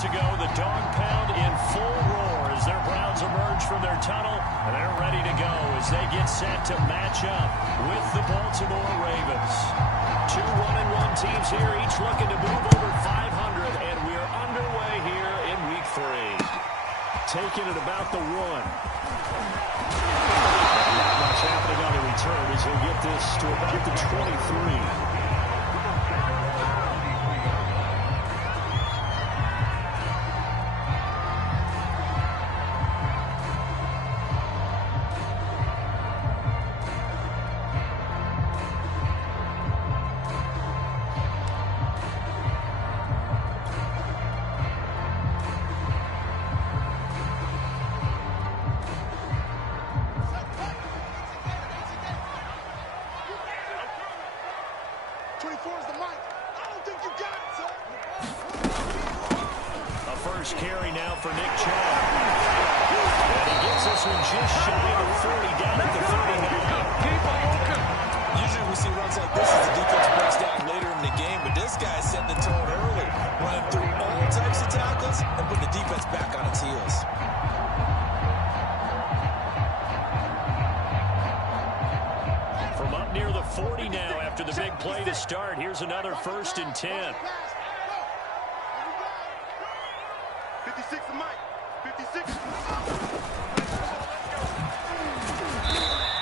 minutes ago, the dog pound in full roar as their Browns emerge from their tunnel, and they're ready to go as they get set to match up with the Baltimore Ravens. Two 1-1 teams here, each looking to move over 500, and we're underway here in Week 3. Taking it about the 1. Not much happening on the return as he'll get this to about the 23. First carry now for Nick Chubb. And he gets this one just shy of 40, down at the 39. Usually we see runs like this as the defense breaks down later in the game, but this guy's setting the tone early, running through all types of tackles and putting the defense back on its heels. From up near the 40 now after the big play to start, here's another 1st and 10. 56 to Mike. 56.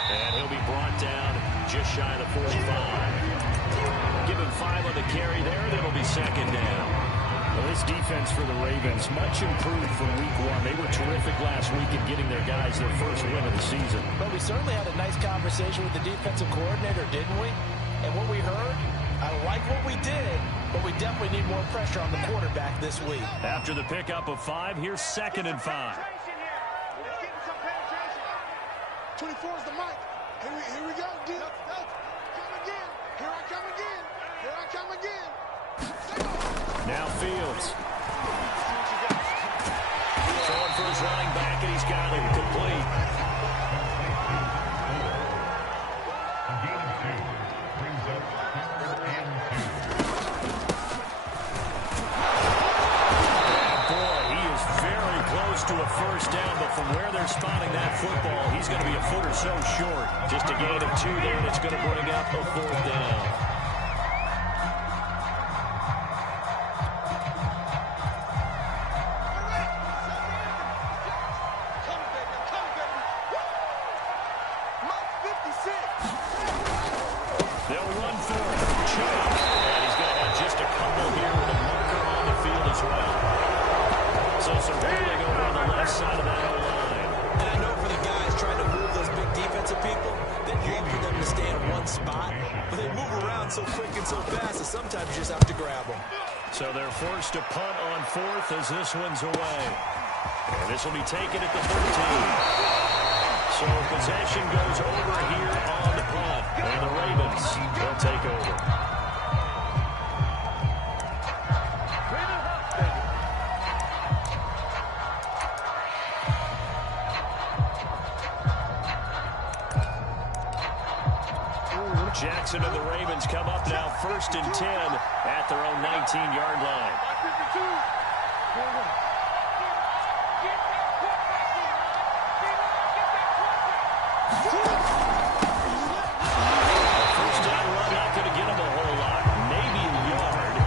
And he'll be brought down just shy of the 45. Give him 5 on the carry there, and it'll be 2nd down. Well, this defense for the Ravens, much improved from Week 1. They were terrific last week in getting their guys their first win of the season. But we certainly had a nice conversation with the defensive coordinator, didn't we? And what we heard, I like what we did, but we definitely need more pressure on the quarterback this week. After the pickup of 5, here's 2nd and 5. 24 is the mic. Here we go, dude. Come again. Here I come again. Here I come again. Now Fields. Throwing for his running back, and he's got him complete. To a first down, but from where they're spotting that football, he's going to be a foot or so short. Just a gain of 2 there, and it's going to bring up a 4th down. They'll run for it. Chubb, and he's going to have just a couple here with a marker on the field as well. So surrounding over on the left side of that O-line. And I know for the guys trying to move those big defensive people, they'd love for them to stay in one spot, but they move around so quick and so fast that sometimes you just have to grab them. So they're forced to punt on 4th as this one's away. And this will be taken at the 13. So possession goes over here on the punt. And the Ravens will take over. Jackson and the Ravens come up now 1st and 10 at their own 19-yard line. First down run, not going to get him a whole lot. Maybe a yard.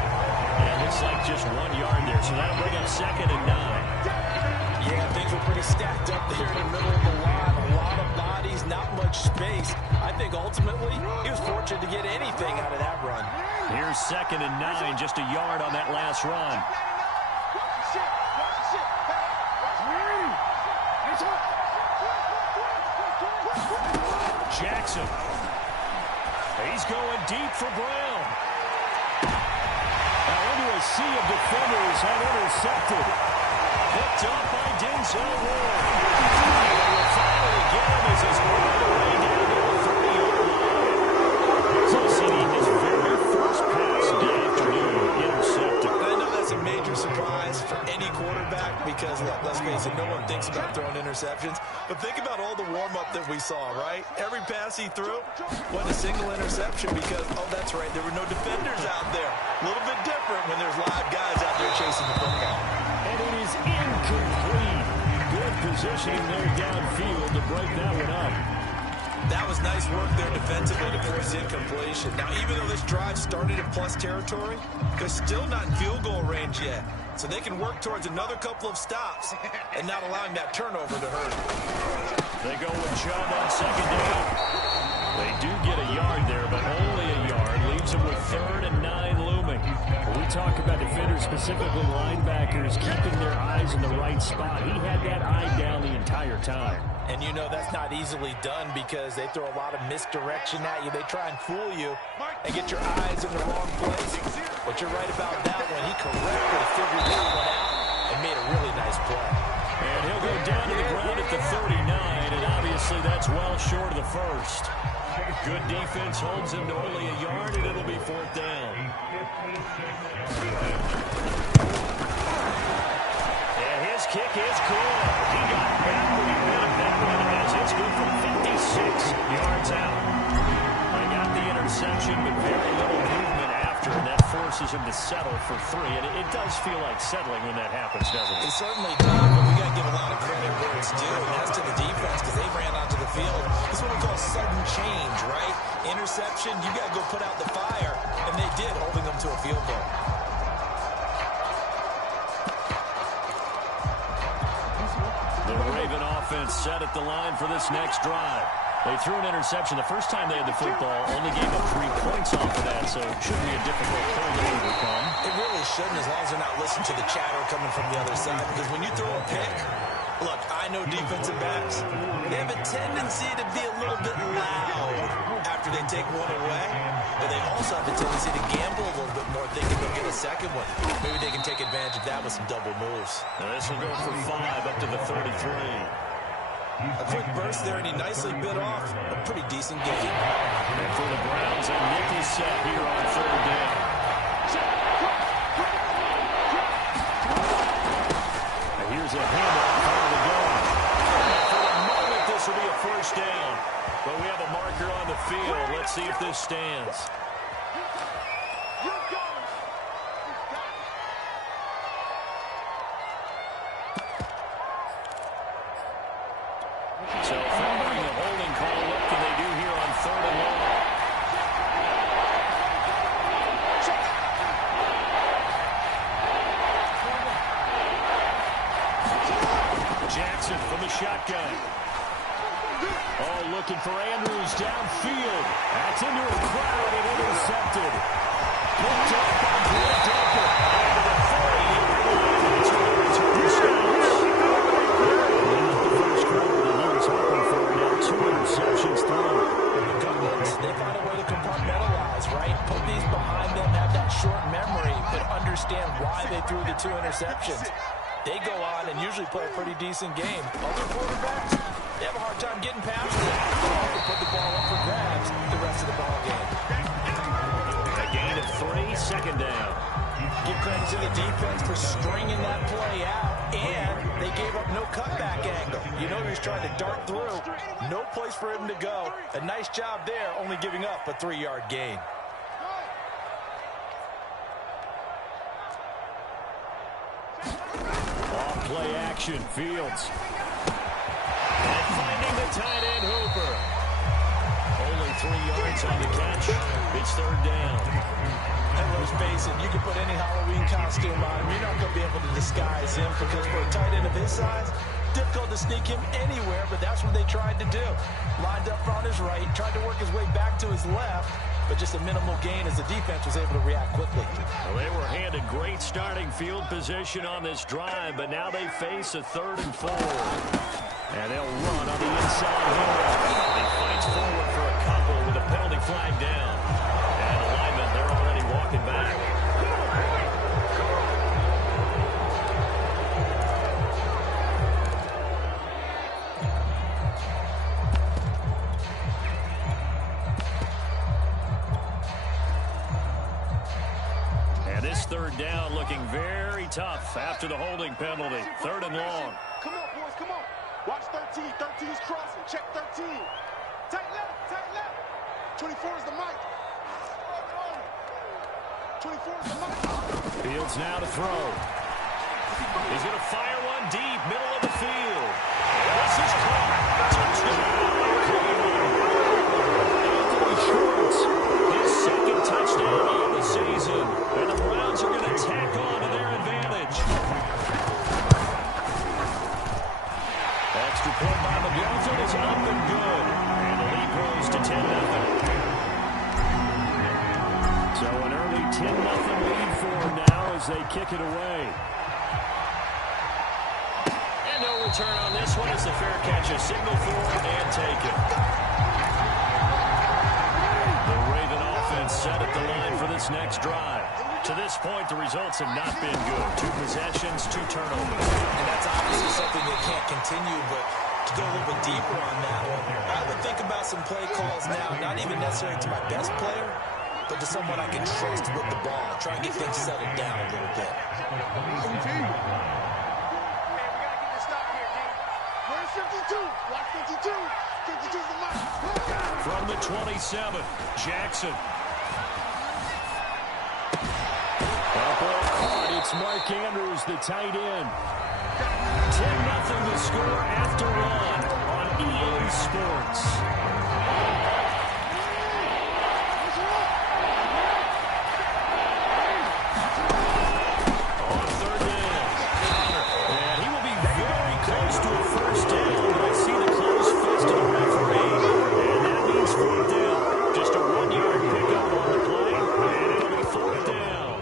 And it looks like just 1 yard there. So that'll bring up 2nd and 9. Yeah, things were pretty stacked up there in the middle of the line. A lot of bodies, not much space. I think ultimately he was fortunate to get anything out of that run. Here's 2nd and 9, just a yard on that last run. Jackson. He's going deep for Brown. Now into a sea of defenders and intercepted. Picked up by Denzel Ward. And they will finally get him as he's all the way down to the 30-yard line. So CD, his very first pass of the afternoon intercepted. And I know that's a major surprise for any quarterback because, let's face it, no one thinks about throwing interceptions. But think about all the warm-up that we saw, right? Every pass he threw wasn't a single interception because, oh, that's right, there were no defenders out there. A little bit different when there's live guys out there chasing the football. incomplete. Good positioning there downfield to break that one up. That was nice work there defensively to force incompletion. Now, even though this drive started in plus territory, they're still not in field goal range yet. So they can work towards another couple of stops and not allowing that turnover to hurt. They go with Chubb on second down. They do get a yard there, but only a yard. Leaves them with 3rd and 9 looming. When we talk about defenders, specifically linebackers, keeping their eyes in the right spot. He had that eye down the entire time. And you know that's not easily done because they throw a lot of misdirection at you. They try and fool you and get your eyes in the wrong place. But you're right about that one. He correctly figured that one out and made a really nice play. And he'll go down to the ground at the 39, and obviously that's well short of the first. Good defense holds him to only a yard, and it'll be 4th down. And his kick is good. He got every bit of that one as it's good from 56 yards out. They got the interception, but very little movement after, and that forces him to settle for 3. And it does feel like settling when that happens, doesn't it? It certainly does, but we got to give a lot of credit where it's due, and that's to the defense because they ran onto the field. This is what we call sudden change, right? Interception, you got to go put out the fire, and they did, holding them to a field goal. The Raven offense set at the line for this next drive. They threw an interception the first time they had the football, only gave up 3 points off of that, so it shouldn't be a difficult hole to overcome. It really shouldn't, as long as they're not listening to the chatter coming from the other side, because when you throw a pick, look, I know defensive backs, they have a tendency to be a little bit loud after they take one away, but they also have a tendency to gamble a little bit more thinking they'll get a second one. Maybe they can take advantage of that with some double moves. Now this will go for 5 up to the 33. A quick burst there, and he nicely bit off a pretty decent game. And for the Browns, a nickel set here on 3rd down. And here's a handoff out of the gun. For the moment, this will be a 1st down. But we have a marker on the field. Let's see if this stands. So following the holding call, what can they do here on 3rd and long? Jackson from the shotgun. Oh, looking for Andrews downfield. That's into a crowd and intercepted. Picked up by Grant Delpit. And the 30-yard line. That's where the return stops. Not the first quarter that he was hoping for. Now 2 interceptions thrown. They find a way to compartmentalize, right? Put these behind them, have that short memory, but understand why they threw the 2 interceptions. They go on and usually play a pretty decent game. Other quarterbacks, they have a hard time getting past it. They often put the ball up for grabs the rest of the ball game. A gain of 3, 2nd down. Give credit to the defense for stringing that play out, and they gave up no cutback angle. You know he was trying to dart through. No place for him to go. A nice job there, only giving up a 3-yard gain. Off play action, Fields. And finding the tight end, Hooper. Only 3 yards on the catch. It's 3rd down. And let's face it, you can put any Halloween costume on him. You're not going to be able to disguise him because for a tight end of his size, difficult to sneak him anywhere, but that's what they tried to do. Lined up on his right, tried to work his way back to his left, but just a minimal gain as the defense was able to react quickly. Well, they were handed great starting field position on this drive, but now they face a 3rd and 4. And they'll run on the inside here. He fights forward for a couple with a penalty flag down. And the linemen, they're already walking back. And this 3rd down looking very tough after the holding penalty. 3rd and long. Come on, boys, come on. Watch 13. 13's crossing. Check 13. Tight left, tight left. 24 is the mic. 24 is the mic. Fields now to throw. He's going to fire one deep, middle of the field. This is caught. Touchdown. Anthony Schwartz, his second touchdown of the season. And the Browns are going to tack on to their advantage. Extra point by McLaughlin is up and good. And the lead grows to 10-0. So an early 10-0 lead for them now as they kick it away. And no return on this one as the fair catch is signaled for and taken. The Raven offense set at the line for this next drive. To this point, the results have not been good. 2 possessions, 2 turnovers. And that's obviously something they can't continue, but to go a little bit deeper on that one, I would think about some play calls now, not even necessarily to my best player, but to someone I can trust with the ball. Try and get things settled down a little bit. Where's 52? Watch 52. 52's the mark. From the 27, Jackson. It's Mark Andrews, the tight end. 10-0 the score after one on EA Sports. On 3rd down. And he will be very close to a first down, but I see the closed fist of the referee. And that means 4th down. Just a 1-yard pickup on the play, and it'll be 4th down.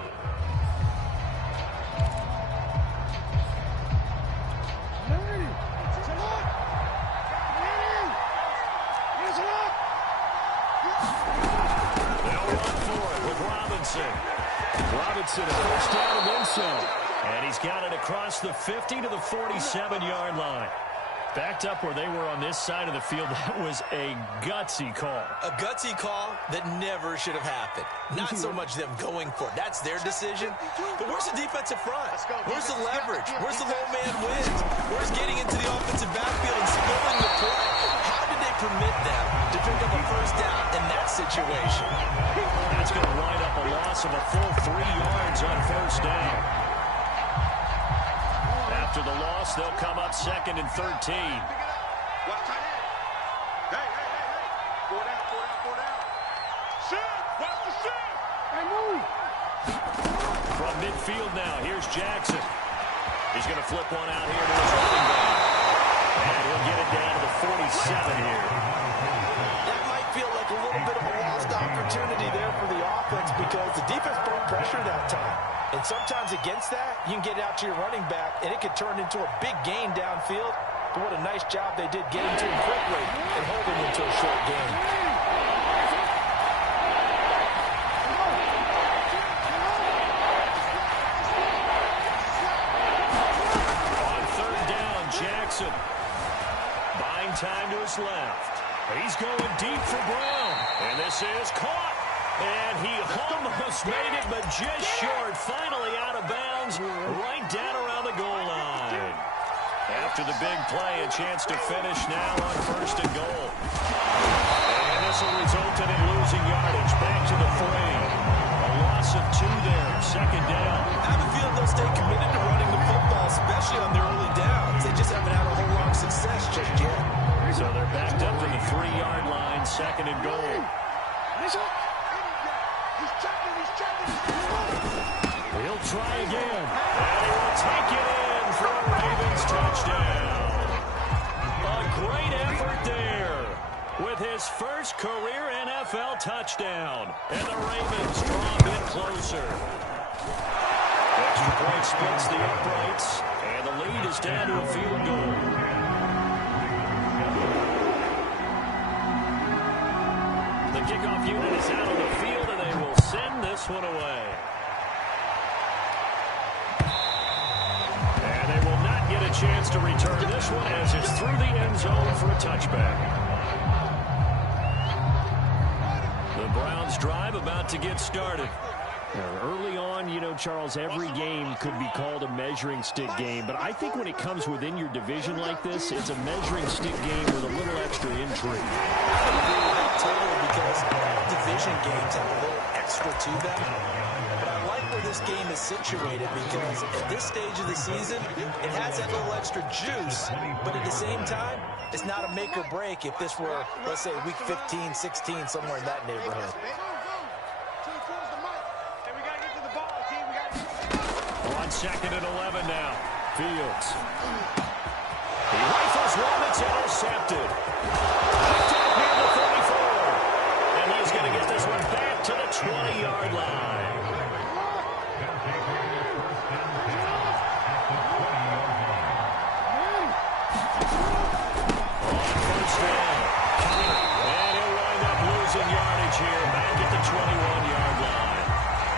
Robinson, a first down and then some. And he's got it across the 50 to the 47-yard line. Backed up where they were on this side of the field. That was a gutsy call. A gutsy call that never should have happened. Not so much them going for it. That's their decision. But where's the defensive front? Where's the leverage? Where's the low man wins? Where's getting into the offensive backfield and spilling the play? How did they permit them to pick up a first down in that situation? That's going to wind up a loss of a full 3 yards on first down. After the loss, they'll come up 2nd and 13. Watch tight end. Hey. 4 down. Shift. Watch the shift. Hey, move. From midfield now, here's Jackson. He's going to flip one out here to his running back. And he'll get it down to the 47 here. That might feel like a little bit of a lost opportunity there for the offense because the defense brought pressure that time. And sometimes against that, you can get out to your running back, and it could turn into a big gain downfield. But what a nice job they did getting to him quickly and holding him to a short gain. On 3rd down, Jackson. Buying time to his left. He's going deep for Brown. And this is caught. And he almost made it, but just short. Finally out of bounds, right down around the goal line. After the big play, a chance to finish now on 1st and goal. And this will result in him losing yardage. Back to the 3. A loss of 2 there, 2nd down. I have a feeling they'll stay committed to running the football, especially on their early downs. They just haven't had a whole lot of success just yet. So they're backed up to the 3-yard line, 2nd and goal. He'll try again. And he will take it in for a Ravens touchdown. A great effort there with his first career NFL touchdown. And the Ravens draw a bit closer. Extra point splits the uprights. And the lead is down to a field goal. The kickoff unit is out on the field, and they will send this one away. And they will not get a chance to return this one as it's through the end zone for a touchback. The Browns drive about to get started. Early on, you know, Charles, every game could be called a measuring stick game, but I think when it comes within your division like this, it's a measuring stick game with a little extra intrigue. I agree with that totally because division games have a little extra to them. But I like what where this game is situated, because at this stage of the season, it has that little extra juice, but at the same time, it's not a make or break if this were, let's say, week 15, 16, somewhere in that neighborhood. On 2nd and 11 now. Fields. He rifles one that's intercepted. Picked up near the 34. And he's going to get this one back to the 20-yard line. On first down. And he'll wind up losing yardage here back at the 21-yard line.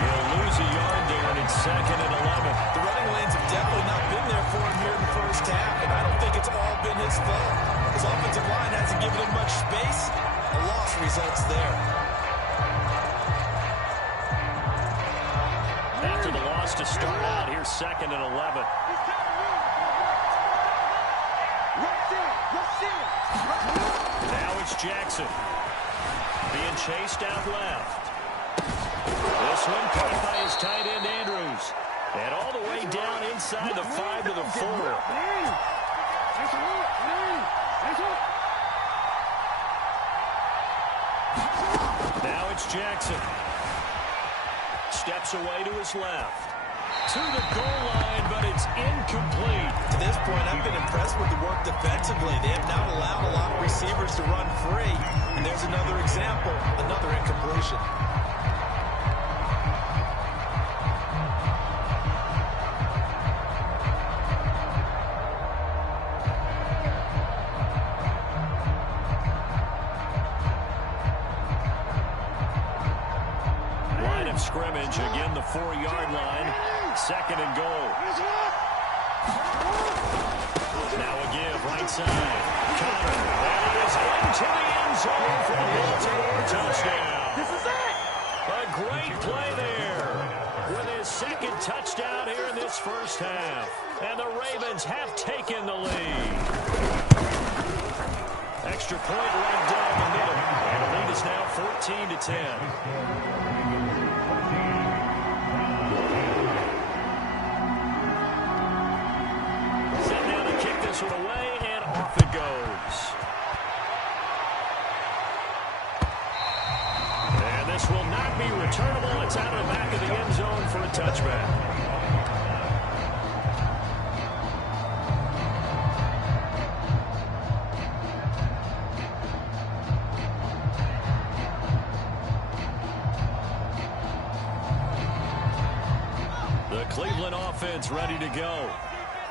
He'll lose a yard there, and it's 2nd and 11. The running lanes have definitely not been there for him here in the first half, and I don't think it's all been his fault. His offensive line hasn't given him much space. A loss results there. After the loss to start out, here's 2nd and 11. Now it's Jackson. Being chased out left. This one caught by his tight end, Andrews. And all the way down inside the 5 to the 4. Now it's Jackson. Steps away to his left. To the goal line, but it's incomplete. To this point, I've been impressed with the work defensively. They have not allowed a lot of receivers to run free. And there's another example, another incompletion. Scrimmage, again the 4-yard line. 2nd and goal. Now a give, right side. Connor, that is into the end zone for the Baltimore touchdown. This is it. A great play there with his 2nd touchdown here in this first half. And the Ravens have taken the lead. Extra point right down the middle. And the lead is now 14-10. Away, and off it goes. And this will not be returnable. It's out of the back of the end zone for a touchback. The Cleveland offense ready to go.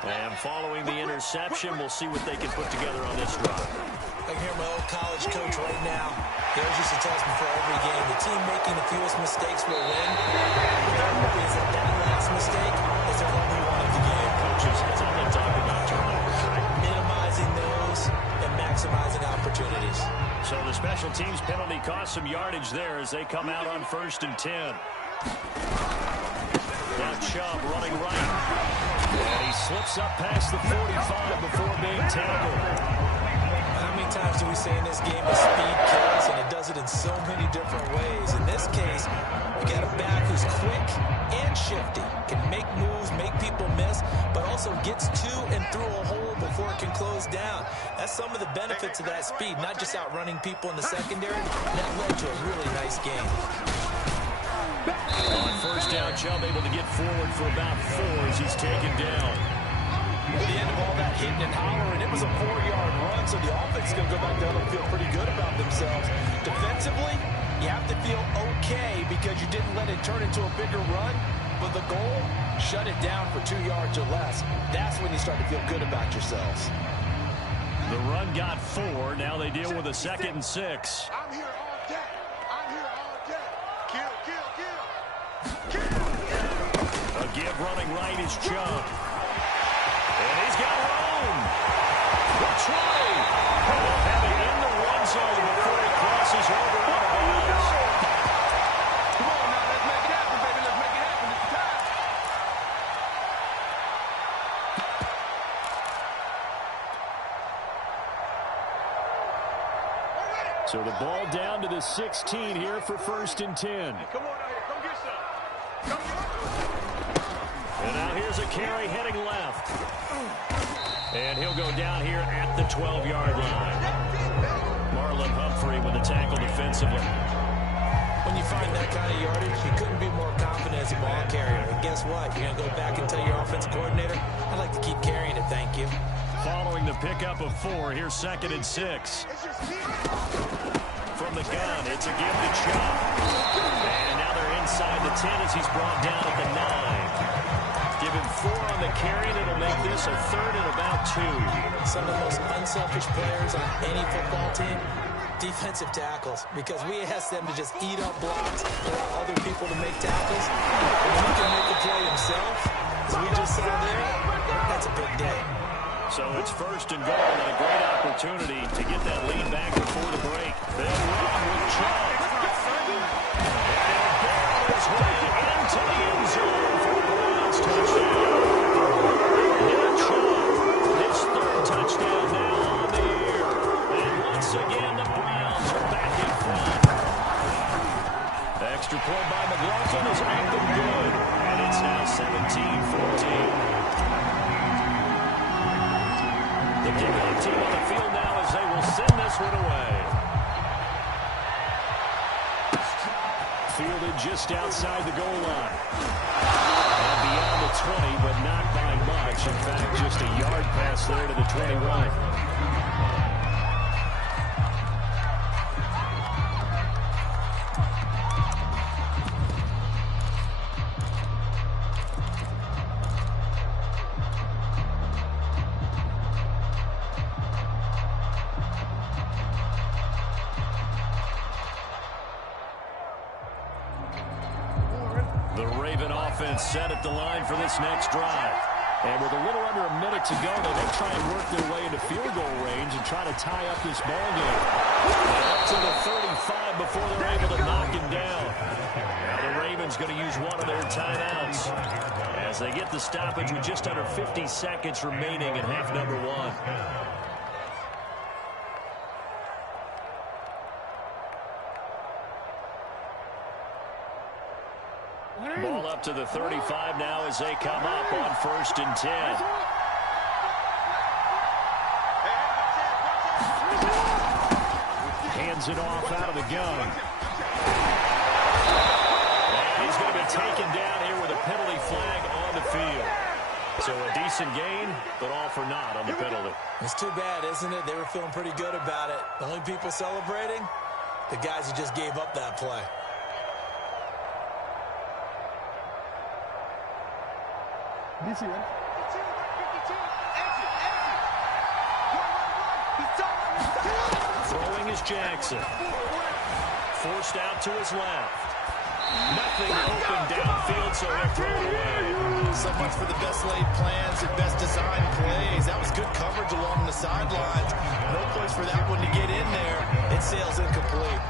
And following the interception, we'll see what they can put together on this drive. I can hear my old college coach right now. He always used to tell us before every game, the team making the fewest mistakes will win. The hope is that last mistake is their only one of the game. Coaches, that's all they talk about, turnovers, right? Minimizing those and maximizing opportunities. So the special teams penalty cost some yardage there as they come out on 1st and 10. Now Chubb running right. And he slips up past the 45 before being tackled. How many times do we say in this game that speed kills, and it does it in so many different ways? In this case, you got a back who's quick and shifty, can make moves, make people miss, but also gets to and through a hole before it can close down. That's some of the benefits of that speed, not just outrunning people in the secondary. That led to a really nice game. On first down, Chubb able to get forward for about 4 as he's taken down. At the end of all that hitting and hollering, it was a 4-yard run, so the offense is going to go back down and feel pretty good about themselves. Defensively, you have to feel okay because you didn't let it turn into a bigger run, but the goal, shut it down for 2 yards or less. That's when you start to feel good about yourselves. The run got 4. Now they deal with a 2nd and 6. I'm here all day. I'm here all day. Kill, kill, kill. A give running right is Chubb. And he's got room. Which way? And they'll have it in the red zone before he crosses over out of bounds. Come on now, let's make it happen, baby. Let's make it happen. It's time. So the ball down to the 16 here for 1st and 10. Come on out here. Come get some. Come get some. And now here's a carry heading left. And he'll go down here at the 12-yard line. Marlon Humphrey with the tackle defensively. When you find that kind of yardage, you couldn't be more confident as a ball carrier. And guess what? You're going to go back and tell your offensive coordinator, I'd like to keep carrying it, thank you. Following the pickup of 4, here's 2nd and 6. From the gun, it's a give to Chubb. And now they're inside the 10 as he's brought down at the 9. Give him 4 on the carry, and it'll make this a 3rd and about 2. Some of the most unselfish players on any football team, defensive tackles, because we ask them to just eat up blocks, allow other people to make tackles. And when he can make a play himself, as we just saw there, that's a big day. So it's 1st and goal and a great opportunity to get that lead back before the break. They'll run with Chubb. And barrel his way into the end zone for the Browns touchdown. Nick Chubb, his 3rd touchdown now on the year. And once again, the Browns are back in front. The extra point by McLaughlin is up and good. And it's now 17-14. The kickoff team on the field now as they will send this one away. Fielded just outside the goal line. And beyond the 20, but not by much. In fact, just a yard pass there to the 21. Set at the line for this next drive. And with a little under a minute to go, they may try and work their way into field goal range and try to tie up this ball game. Up to the 35 before they're able to knock him down. Now the Ravens going to use one of their timeouts as they get the stoppage with just under 50 seconds remaining in half number 1. Ball up to the 35 now as they come up on 1st and 10. Hands it off out of the gun. And he's going to be taken down here with a penalty flag on the field. So a decent gain, but all for naught on the penalty. It's too bad, isn't it? They were feeling pretty good about it. The only people celebrating, the guys who just gave up that play. Throwing is Jackson. Forced out to his left. Nothing open downfield, so he'll throw it away. So much for the best laid plans and best designed plays. That was good coverage along the sidelines. No place for that one to get in there. It sails incomplete.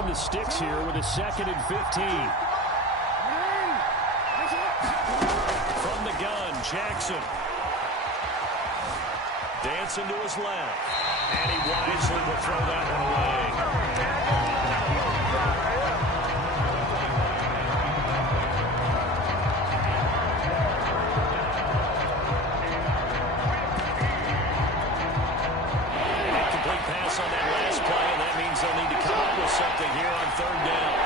The sticks here with a 2nd and 15. From the gun, Jackson. Dancing to his left. And he wisely will throw that one away. Incomplete pass on that last play, and that means they'll need to come up with something here on 3rd down.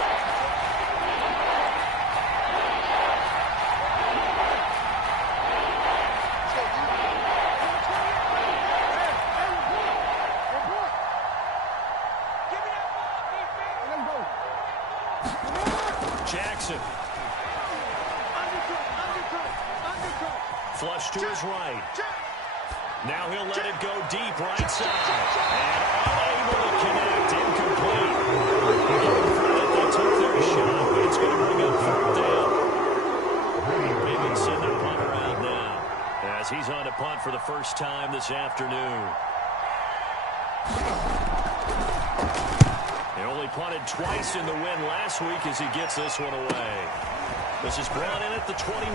Jackson. Flush to his right. Now he'll let it go deep right side. And unable to connect. Incomplete. They took their shot, but it's going to bring up 4th down. Ravens send their punter out now as he's on to punt for the first time this afternoon. He only punted twice in the win last week as he gets this one away. This is brought in at the 21.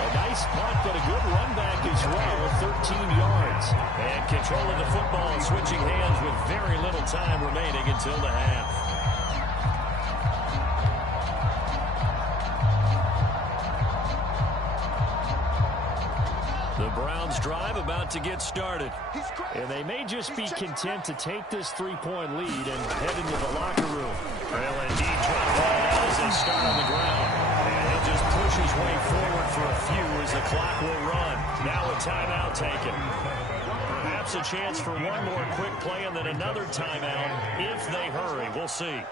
A nice Nice punt, but a good run back as well, 13 yards. And control of the football, switching hands with very little time remaining until the half. The Browns drive about to get started. And they may just be content to take this 3-point lead and head into the locker room. Well, indeed, trying to run it out as they start on the ground. And he'll just push his way forward for a few as the clock will run. Now a timeout taken. Perhaps a chance for one more quick play and then another timeout if they hurry. We'll see.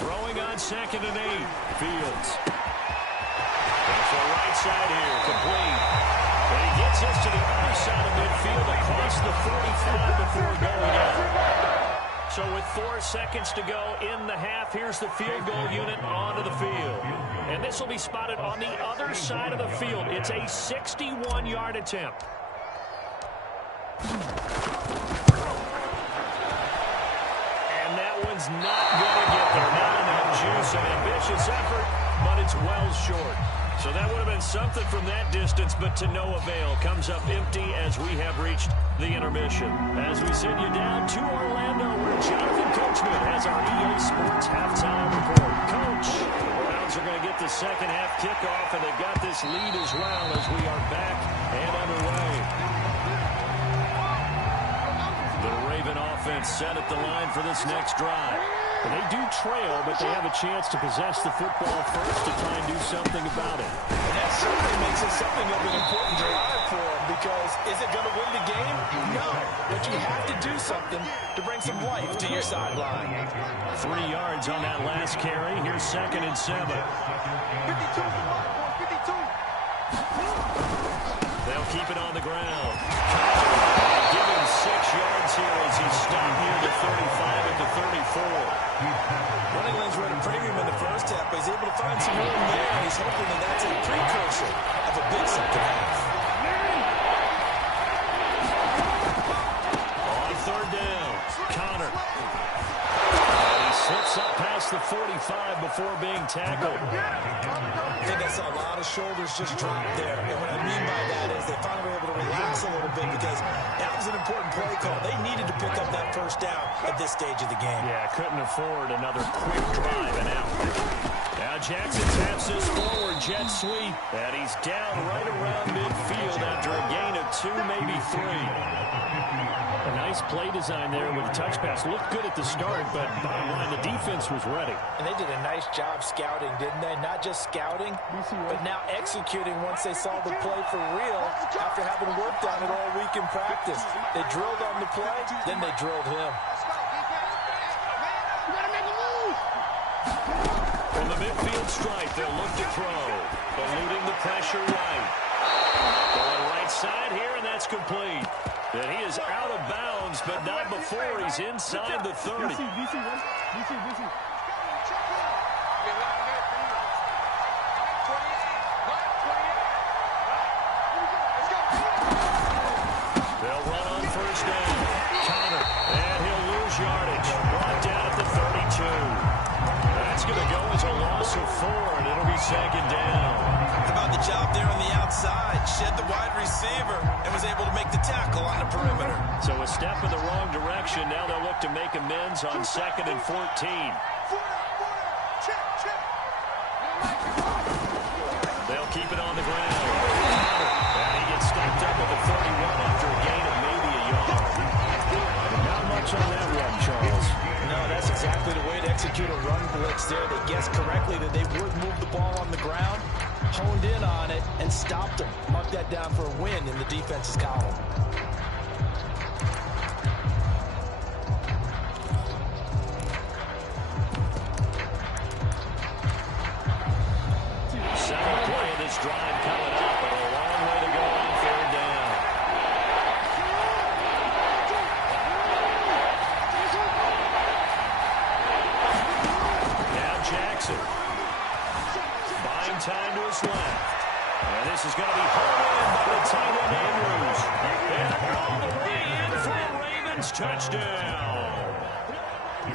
Throwing on 2nd and 8. Fields. For right side here, complete. And he gets us to the other side of midfield across the 45 before going out. So with 4 seconds to go in the half, here's the field goal unit onto the field. And this will be spotted on the other side of the field. It's a 61-yard attempt. And that one's not going to get there. Not enough juice, an ambitious effort, but it's well short. So that would have been something from that distance, but to no avail. Comes up empty as we have reached the intermission. As we send you down to Orlando, where Jonathan Coachman has our EA Sports halftime report. Coach, the Browns are going to get the second half kickoff, and they've got this lead as well as we are back and underway. The Raven offense set at the line for this next drive. And they do trail, but they have a chance to possess the football first to try and do something about it. And that certainly makes it something of an important drive for them, because is it going to win the game? No. But you have to do something to bring some life to your sideline. 3 yards on that last carry. Here's 2nd and 7. 52 They'll keep it on the ground. Give him 6 yards here as he stopped near the 35 at the 34. Running lanes were at a premium in the first half, but he's able to find some room there, and he's hoping that that's a precursor of a big second half. On 3rd down, Connor. And he slips up past the 45 before being tackled. I think I saw a lot of shoulders just drop there, and what I mean by that is they finally were able to relax a little bit, because that was an important play call. They needed to pick up that first down at this stage of the game. Yeah, couldn't afford another quick drive and out. Now Jackson taps this forward jet sweep, and he's down right around midfield after a gain of 2, maybe 3. A nice play design there with a touch pass. Looked good at the start, but bottom line, the defense was ready. And they did a nice job scouting, didn't they? Not just scouting, but now executing once they saw the play for real after having worked on it all week in practice. They drilled on the play, then they drilled him. From the midfield stripe, they'll look to throw. Eluding the pressure right. Going right side here, and that's complete. And he is out of bounds, but not before he's inside the 30. They'll run on 1st down. Connor, and he'll lose yardage. Brought down at the 32. That's going to go as a loss of 4, and it'll be 2nd down. How about the job there on the outside? Shed the wide receiver and was able to make the tackle on the perimeter. So a step in the wrong direction. Now they'll look to make amends on 2nd and 14. They'll keep it on the ground. And he gets stopped up with a 31 after a gain of maybe a yard. Not much on that run, Charles. No, that's exactly the way to execute a run blitz there. They guessed correctly that they would move the ball on the ground, honed in on it, and stopped them. Mark that down for a win in the defense's column. Second play of this drive coming up, but a long way to go on 3rd down. Now Jackson. Buying time to his left. And this is going to be hauled in by the tight end Andrews. And all the way in for a Ravens touchdown.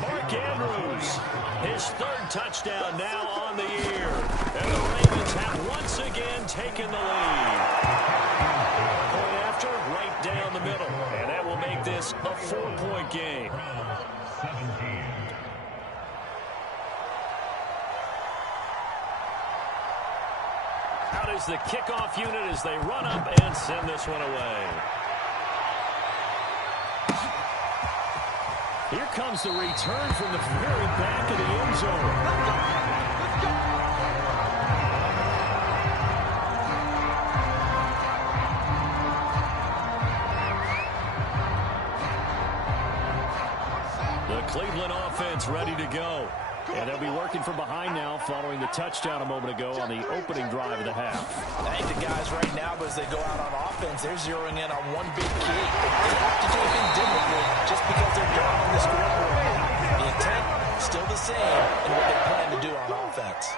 Mark Andrews, his 3rd touchdown now on on the year. And the Ravens have once again taken the lead. Point after, right down the middle. And that will make this a 4-point game. Out is the kickoff unit as they run up and send this one away. Here comes the return from the very back of the end zone. Cleveland offense ready to go. And they'll be working from behind now following the touchdown a moment ago on the opening drive of the half. I think the guys right now, but as they go out on offense, they're zeroing in on one big key. They have to do anything differently just because they're down on the scoreboard. The intent still the same in what they plan to do on offense.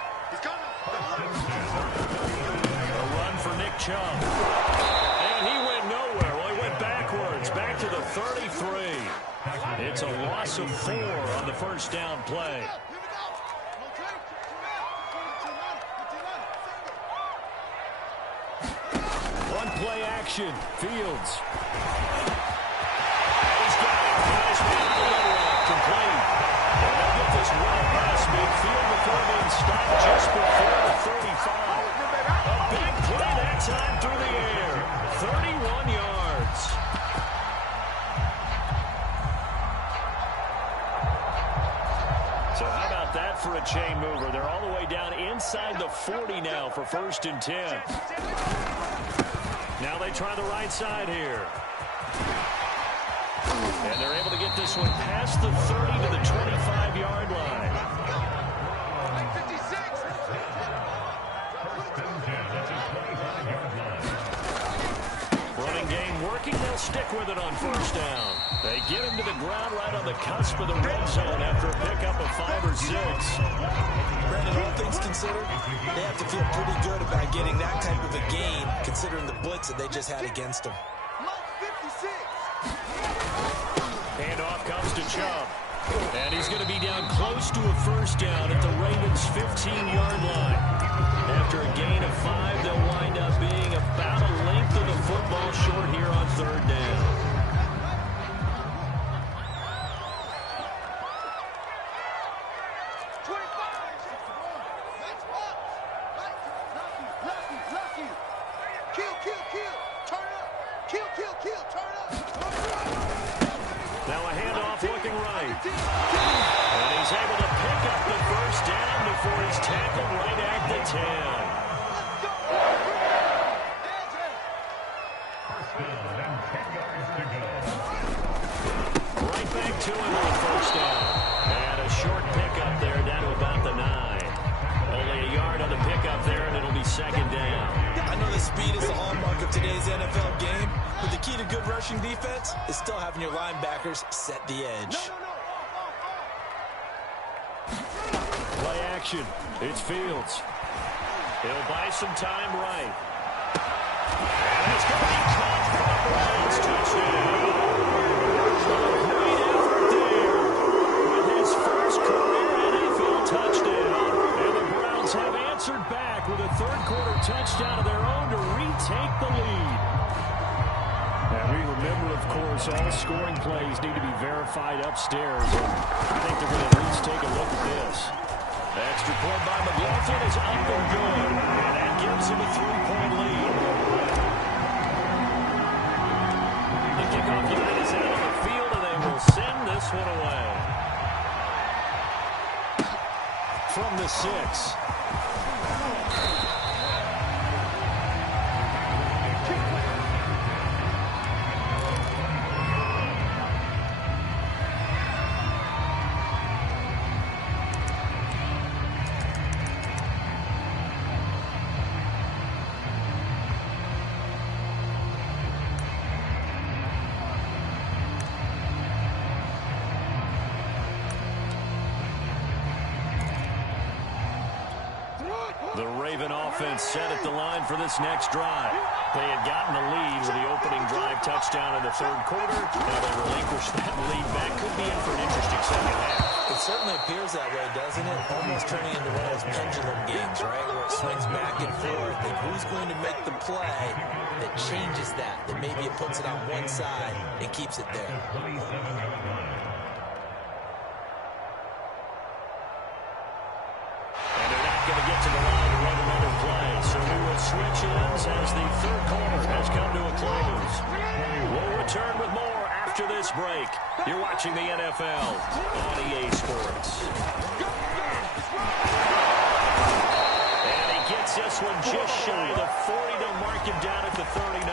A run for Nick Chubb. And he went nowhere. Well, he went backwards, back to the 33. It's a loss of 4 on the first down play. One play action. Fields. He's got it. Nice complete. And they'll get this well past midfield before being stopped just before the 35. A big play that time through the air. 31 yards. So how about that for a chain mover? They're all the way down inside the 40 now for 1st and 10. Now they try the right side here. And they're able to get this one past the 30 to the 25-yard line. Running game working. They'll stick with it on 1st down. They get him to the ground right on the cusp of the red zone after a pickup of 5 or 6. Brandon, all things considered, they have to feel pretty good about getting that type of a gain, considering the blitz that they just had against them. Handoff comes to Chubb. And he's going to be down close to a 1st down at the Ravens' 15-yard line. After a gain of 5, they'll wind up being about a length of the football short here on 3rd down. Now a handoff looking right. And he's able to pick up the 1st down before he's tackled right at the 10. Right back to him with 1st down. And a short pickup there down to about the 9. Only a yard on the pickup there, and it'll be 2nd down. I know the speed is the hallmark of today's NFL game, but the key to good rushing defense is still having your linebackers set the edge. Play action. It's Fields. He'll buy some time right. And it's going to be caught for the Browns. Touchdown. Great effort there with his first career NFL touchdown. And the Browns have answered back with a 3rd-quarter touchdown of their own to retake the lead. And we remember, of course, all scoring plays need to be verified upstairs. I think they're going to at least take a look at this. Extra point by McLaughlin is up and good. And that gives him a 3-point lead. The kickoff unit is out of the field, and they will send this one away. From the 6. The Raven offense set at the line for this next drive. They had gotten the lead with the opening drive touchdown in the third quarter. Now they relinquish that lead. That could be in for an interesting second half. It certainly appears that way, doesn't it? Almost turning into one of those pendulum games, right? Where it swings back and forth. And who's going to make the play that changes that? That maybe it puts it on one side and keeps it there. Going to get to the line to run another play. So we will switch ends as the third quarter has come to a close. We'll return with more after this break. You're watching the NFL on EA Sports. And he gets this one just shy of the 40 to mark him down at the 39.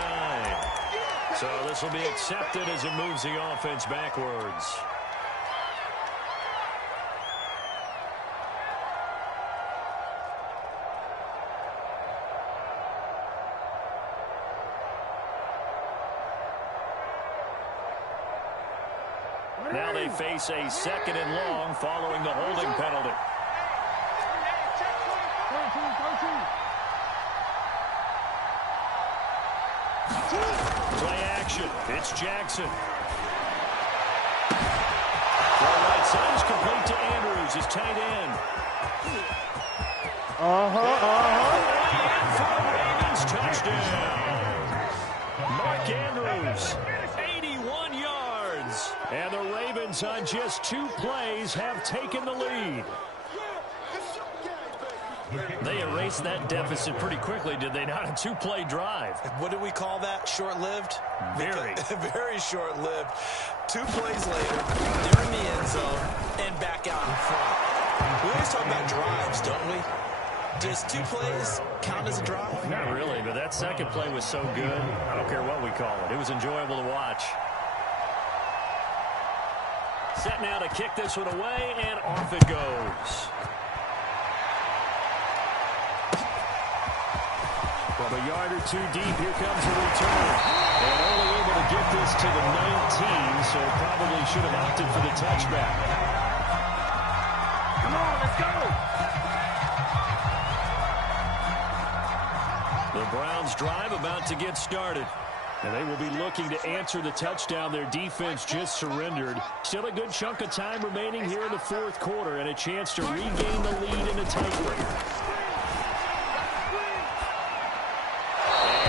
So this will be accepted as it moves the offense backwards. Now they face a second and long following the holding penalty. Play action. It's Jackson. Throw right side is complete to Andrews, his tight end. Ravens touchdown. Mark Andrews. 81 yards. And the Ravens on just 2 plays have taken the lead. They erased that deficit pretty quickly, did they not? A 2-play drive. What do we call that? Short-lived? Very. Very short-lived. 2 plays later, they're in the end zone and back out in front. We always talk about drives, don't we? Does 2 plays count as a drive? Not really, but that second play was so good. I don't care what we call it. It was enjoyable to watch. Set now to kick this one away, and off it goes. From a yard or 2 deep, here comes the return. And only able to get this to the 19, so probably should have opted for the touchback. Come on, let's go! The Browns drive about to get started. And they will be looking to answer the touchdown their defense just surrendered. Still a good chunk of time remaining here in the fourth quarter and a chance to regain the lead in a tight one.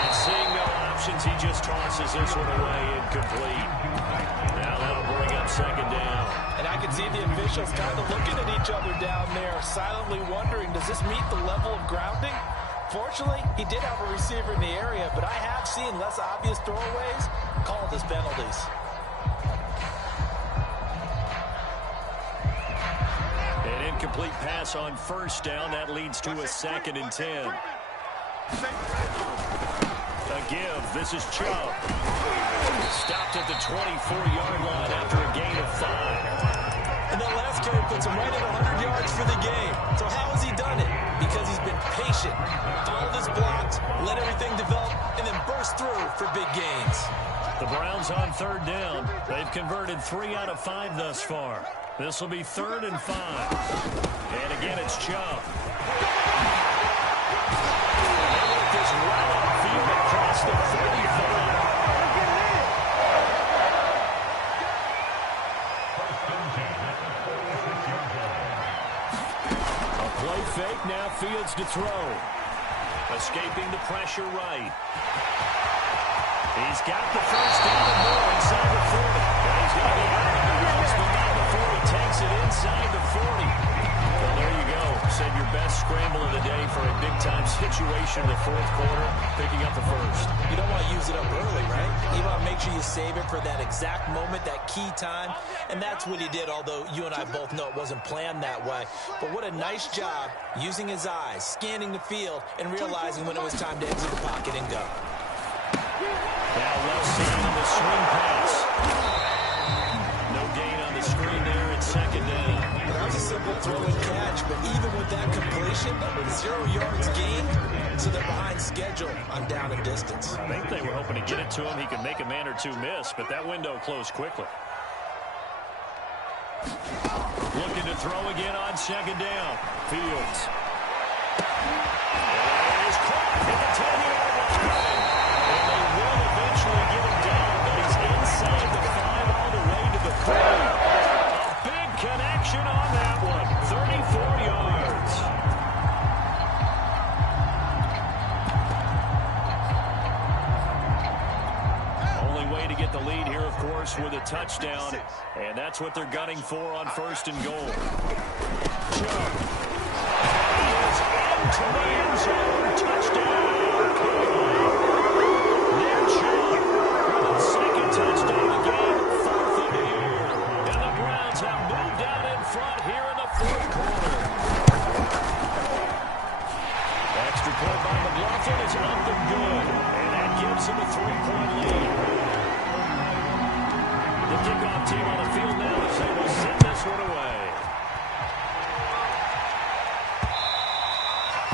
And seeing no options, he just tosses this one away incomplete. Now that'll bring up second down. And I can see the officials kind of looking at each other down there, silently wondering, does this meet the level of grounding? Fortunately, he did have a receiver in the area, but I have seen less obvious throwaways called as penalties. An incomplete pass on first down. That leads to a 2nd and 10. A give. This is Chubb. Stopped at the 24-yard line after a gain of 5. And that last carry puts him right at 100 yards for the game. So how has he done it? Because he's been patient, followed his blocks, let everything develop, and then burst through for big gains. The Browns on third down. They've converted 3 out of 5 thus far. This will be 3rd and 5. And again, it's Chubb. They work this right upfield across the 35. Fake, now Fields to throw. Escaping the pressure right. He's got the first down and more inside the 40. And he's going to be out of the race, but not before he takes it inside the 40. Well, there you go. Said your best scramble of the day for a big-time situation in the fourth quarter, picking up the first. You don't want to use it up early, right? You want to make sure you save it for that exact moment, that key time. And that's what he did, although you and I both know it wasn't planned that way. But what a nice job using his eyes, scanning the field, and realizing when it was time to exit the pocket and go. Now left side on the swing pass. No gain on the screen there at second down. That was a simple throw and catch, but even with that completion, 0 yards gained, so they're behind schedule on down and distance. I think they were hoping to get it to him. He could make a man or 2 miss, but that window closed quickly. Looking to throw again on second down. Fields. It is caught at the 10-yard line. way to get the lead here, of course, with a touchdown. And that's what they're gunning for on 1st and goal. Chubb. He is into the end zone. Touchdown. Nick Chubb with his 2nd touchdown of the game, 4th of the year. And the Browns have moved out in front here in the 4th quarter. Extra point by McLaughlin is up and good. And that gives him a 3-point lead. The kickoff team on the field now as they will send this one away.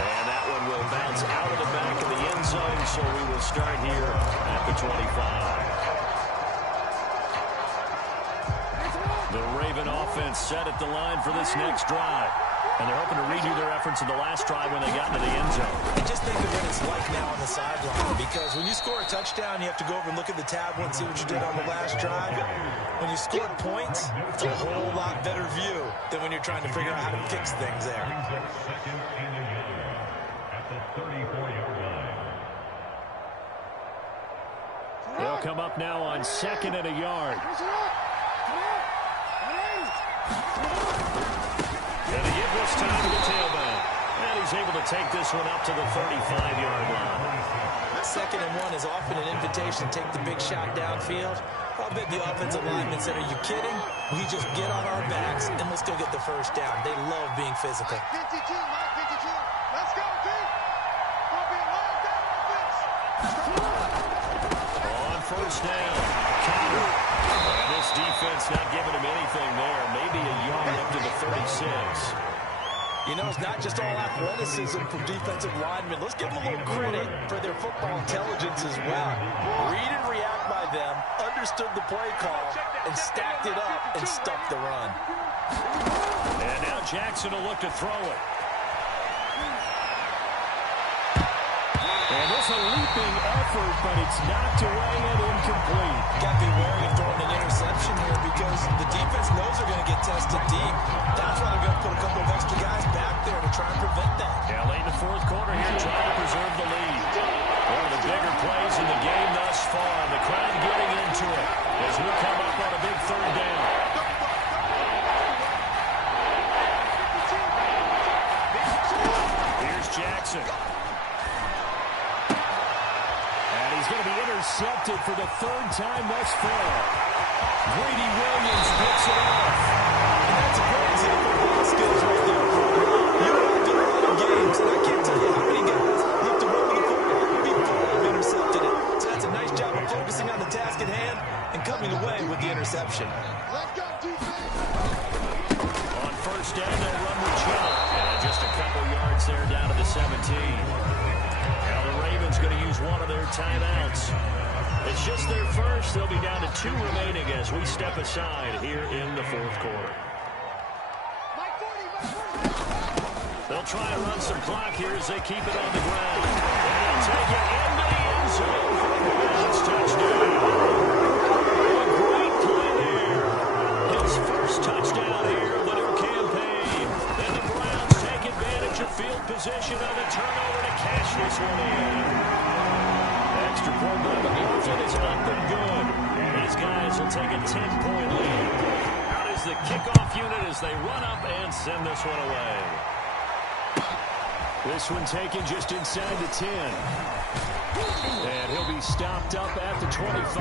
And that one will bounce out of the back of the end zone, so we will start here at the 25. The Raven offense set at the line for this next drive. And they're hoping to redo their efforts in the last drive when they got into the end zone. And just think of what it's like now on the sideline, because when you score a touchdown, you have to go over and look at the tablet and see what you did on the last drive. When you score points, it's a whole lot better view than when you're trying to figure out how to fix things there. They'll come up now on 2nd and a yard. And he gives this time to the tailback. And he's able to take this one up to the 35-yard line. 2nd and 1 is often an invitation to take the big shot downfield. I'll bet the offensive lineman said, "Are you kidding? We just get on our backs and let's go get the first down." They love being physical. Mike 52, Mike 52. Let's go, D. We'll be live down offense. On 1st down, Counter. And this defense not giving him anything there. Maybe a yard up to the 36. You know, it's not just all athleticism from defensive linemen. Let's give them a little credit for their football intelligence as well. Read and react by them, understood the play call, and stacked it up and stuffed the run. And now Jackson will look to throw it. And this a leaping effort, but it's knocked away and incomplete. Got to be wary of throwing an interception here because the defense knows they're going to get tested deep. That's why they're going to put a couple of extra guys back there to try and prevent that. Yeah, late in the 4th quarter here, trying to preserve the lead. One of the bigger plays in the game thus far. The crowd getting into it as we come up on a big 3rd down. Here's Jackson. He's going to be intercepted for the 3rd time thus far. Greedy Williams picks it off. And that's a great example of ball skills right there. You and I did a lot of games, and I can't tell you how many guys look to run with the football before they've intercepted it. So that's a nice job of focusing on the task at hand and coming away with the interception. Let's go, defense. On 1st down, they'll run with Chubb. And just a couple yards there down to the 17. Now the Ravens going to use one of their timeouts. It's just their first. They'll be down to 2 remaining as we step aside here in the 4th quarter. They'll try and run some clock here as they keep it on the ground. And they'll take it into the end zone for a Browns touchdown. A great play there. His first touchdown here of the new campaign. And the Browns take advantage of field position on the turnover to cash this one in. Extra point by McLaughlin is up and good. And these guys will take a 10-point lead. Out is the kickoff unit as they run up and send this one away. This one taken just inside the 10. And he'll be stopped up at the 25.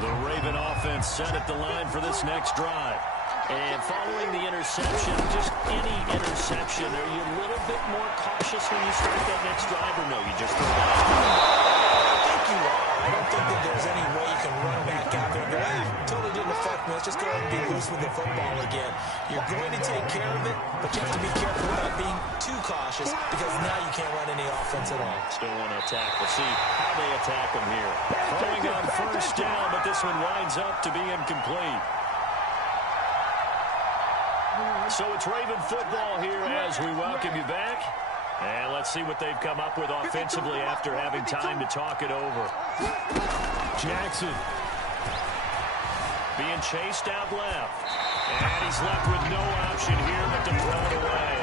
The Raven offense set at the line for this next drive. And following the interception, just any interception, are you a little bit more cautious when you start that next drive, or no, you just throw that out? I think you are. I don't think that there's any way you can run back out there and go, totally didn't affect me. Let's just go ahead and be loose with the football again. You're going to take care of it, but you have to be careful about being too cautious because now you can't run any offense at all. Still want to attack. We'll see how they attack them here. Throwing on 1st down, but this one winds up to be incomplete. So it's Raven football here as we welcome you back. And let's see what they've come up with offensively after having time to talk it over. Jackson being chased out left. And he's left with no option here but to throw it away.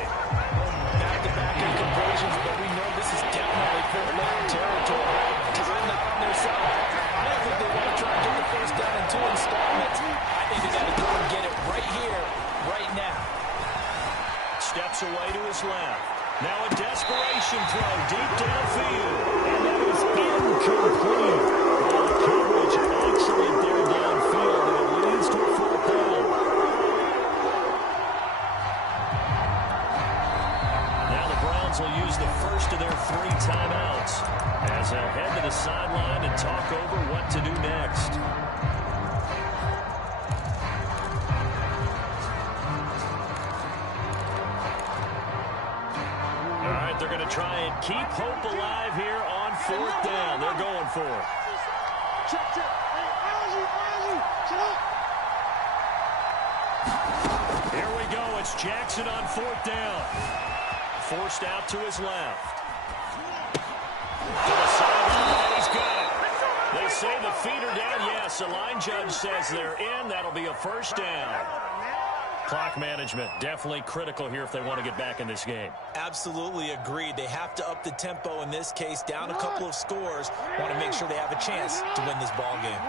Back-to-back incompletions, but we know this Now a desperation throw deep downfield. And that is incomplete. Well, coverage excellent there downfield, and it leads to a 4th down. Now the Browns will use the first of their 3 timeouts as they'll head to the sideline and talk over what to do next. They're going to try and keep hope alive here on 4th down. They're going for it. Here we go. It's Jackson on 4th down. Forced out to his left. To the sideline, he's got it. They say the feet are down. Yes, the line judge says they're in. That'll be a 1st down. Clock management, definitely critical here if they want to get back in this game. Absolutely agreed. They have to up the tempo in this case, down a couple of scores. Want to make sure they have a chance to win this ball game.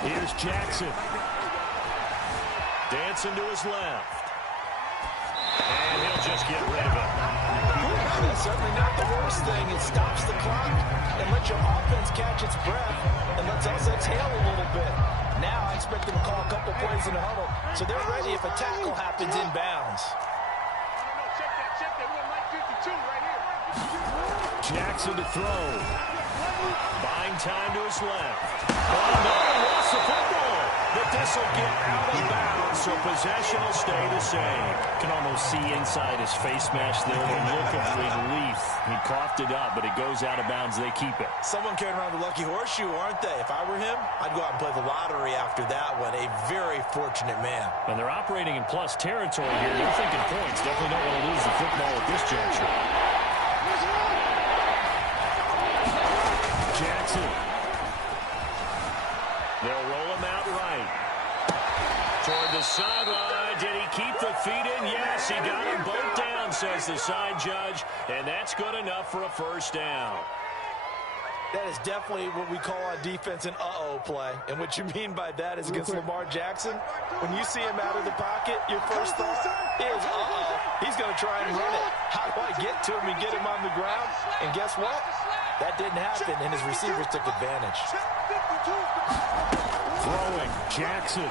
Here's Jackson. Dancing to his left. And he'll just get rid of it. That's certainly not the worst thing. It stops the clock and lets your offense catch its breath and lets us exhale a little bit. Now I expect them to call a couple plays in the huddle, so they're ready if a tackle happens inbounds. Jackson to throw. Buying time to his left. Oh, no, he lost the football. But this will get out of bounds, so possession will stay the same. Can almost see inside his face mask there the look of relief. He coughed it up, but it goes out of bounds. They keep it. Someone carrying around the lucky horseshoe, aren't they? If I were him, I'd go out and play the lottery after that one. A very fortunate man. And they're operating in plus territory here. They're thinking points. Definitely don't want to lose the football at this juncture. Jackson. They'll roll him out right. Toward the sideline. Did he keep the feet in? Yes, he got them both down, says the side judge. And that's good enough for a 1st down. That is definitely what we call on defense an uh-oh play. And what you mean by that is against Lamar Jackson, when you see him out of the pocket, your first thought is, uh-oh, he's going to try and run it. How do I get to him and get him on the ground? And guess what? That didn't happen, and his receivers took advantage. Throwing, Jackson.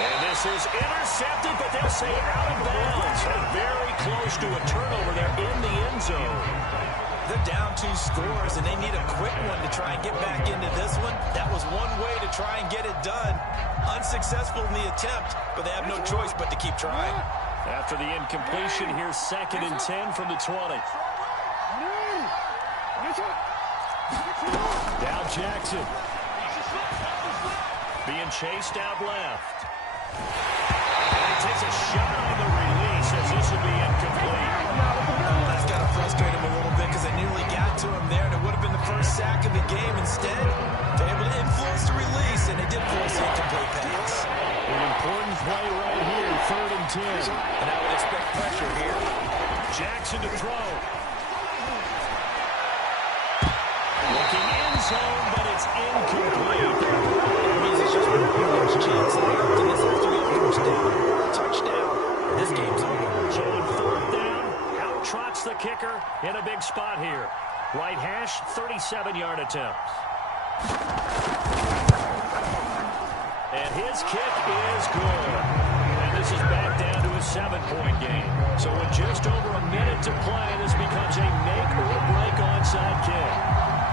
And this is intercepted, but they'll say out of bounds. And very close to a turnover there in the end zone. They're down 2 scores, and they need a quick one to try and get back into this one. That was one way to try and get it done. Unsuccessful in the attempt, but they have no choice but to keep trying. After the incompletion, here's 2nd and 10 from the 20. Now Jackson. Being chased out left. And he takes a shot on the release as this will be incomplete. That's got to frustrate him a little bit because they nearly got to him there, and it would have been the first sack of the game. Instead, they're able to influence the release, and they did force the incomplete pass. An important play right here, 3rd and 10. And I would expect pressure here. Jackson to throw. Looking in zone, but it's incomplete. That means it's just one large chance left, and this has to be a 1st down. Touchdown. This game's over. So on 4th down, out trots the kicker in a big spot here. Right hash, 37-yard attempt. And his kick is good. And this is back down to a 7-point game. So with just over a minute to play, this becomes a make-or-break onside kick.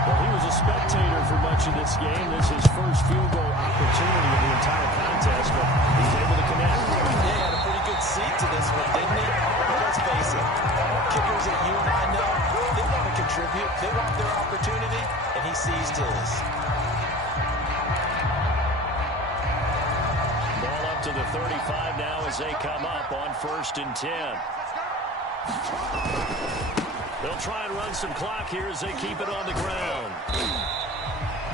Well, he was a spectator for much of this game. This is his first field goal opportunity of the entire contest, but he's able to connect. Yeah, he had a pretty good seat to this one, didn't he? But let's face it, kickers that you and I know, they want to contribute. They want their opportunity, and he seized his. Ball up to the 35 now as they come up on 1st and 10. They'll try and run some clock here as they keep it on the ground.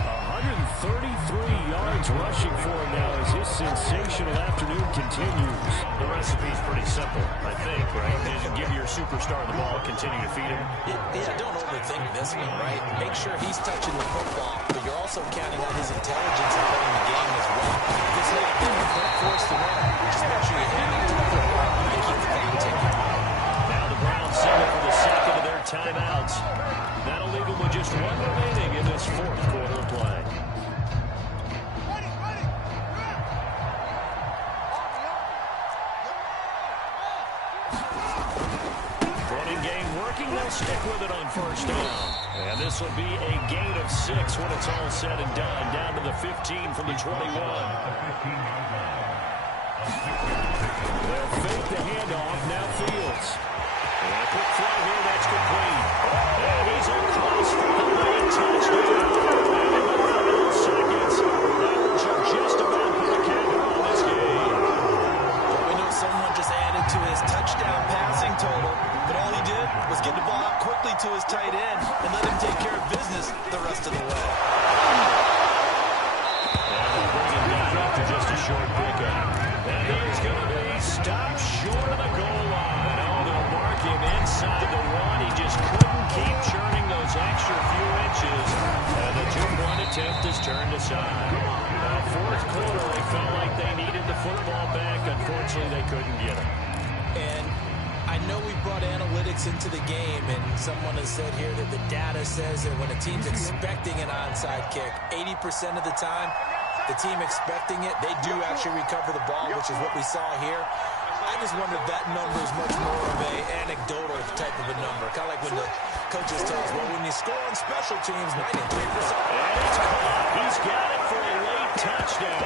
133 yards rushing for him now as his sensational afternoon continues. The recipe's pretty simple, I think, right? Just give your superstar the ball, continue to feed him. Yeah, don't overthink this one, right? Make sure he's touching the football, but you're also counting on his intelligence in playing the game as well. This has been a quick force to win. working. They'll stick with it on first down. And this will be a gain of 6 when it's all said and done. Down to the 15 from the 21. They'll fake the handoff. Now Fields. And a quick throw here. That's complete. And he's across for the late touchdown. And in the final seconds, Average are just about put a cap on this game. We know someone just added to his touchdown passing total, but all he did was get the ball out quickly to his tight end and let him take care of business the rest of the way. And they'll bring him down after just a short pickup. And he's going to be stopped short of the goal line. Oh, they'll mark him inside the one. He just couldn't keep churning those extra few inches. And the two-point attempt is turned aside. Fourth quarter, they felt like they needed the football back. Unfortunately, they couldn't get it. And I know we brought analytics into the game, and someone has said here that the data says that when a team's expecting an onside kick, 80% of the time, the team expecting it, they do actually recover the ball, which is what we saw here. I just wonder if that number is much more of a anecdotal type of a number. Kind of like when the coaches tell us, well, when you score on special teams, 93%. And it's caught. He's got it for a late touchdown.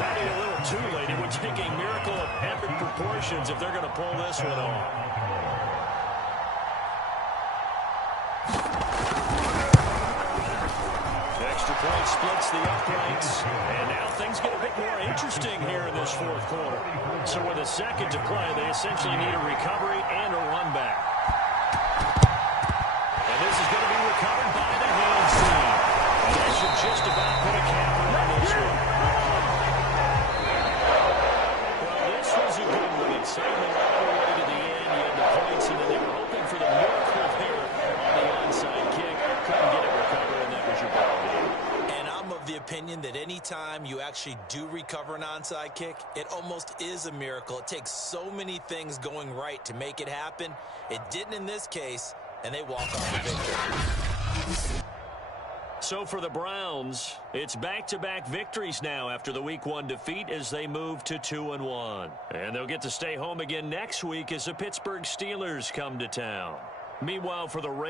Probably a little too late. It would take a miracle of epic proportions if they're going to pull this one off. Extra point splits the uprights. And now things get a bit more interesting here in this fourth quarter. So with a second to play, they essentially need a recovery and a run back. And this is going to be recovered by the hands team. And that should just about put a cap on this one. Well, this was a good one. It certainly all the way to the end. You had the points, and then they were hoping for the miracle there on the onside kick. Couldn't get it recovered, and that was your ball game. And I'm of the opinion that any time you actually do recover an onside kick, it almost is a miracle. It takes so many things going right to make it happen. It didn't in this case, and they walk off the victory. So for the Browns, it's back-to-back victories now after the Week 1 defeat as they move to 2-1. And they'll get to stay home again next week as the Pittsburgh Steelers come to town. Meanwhile, for the Ravens,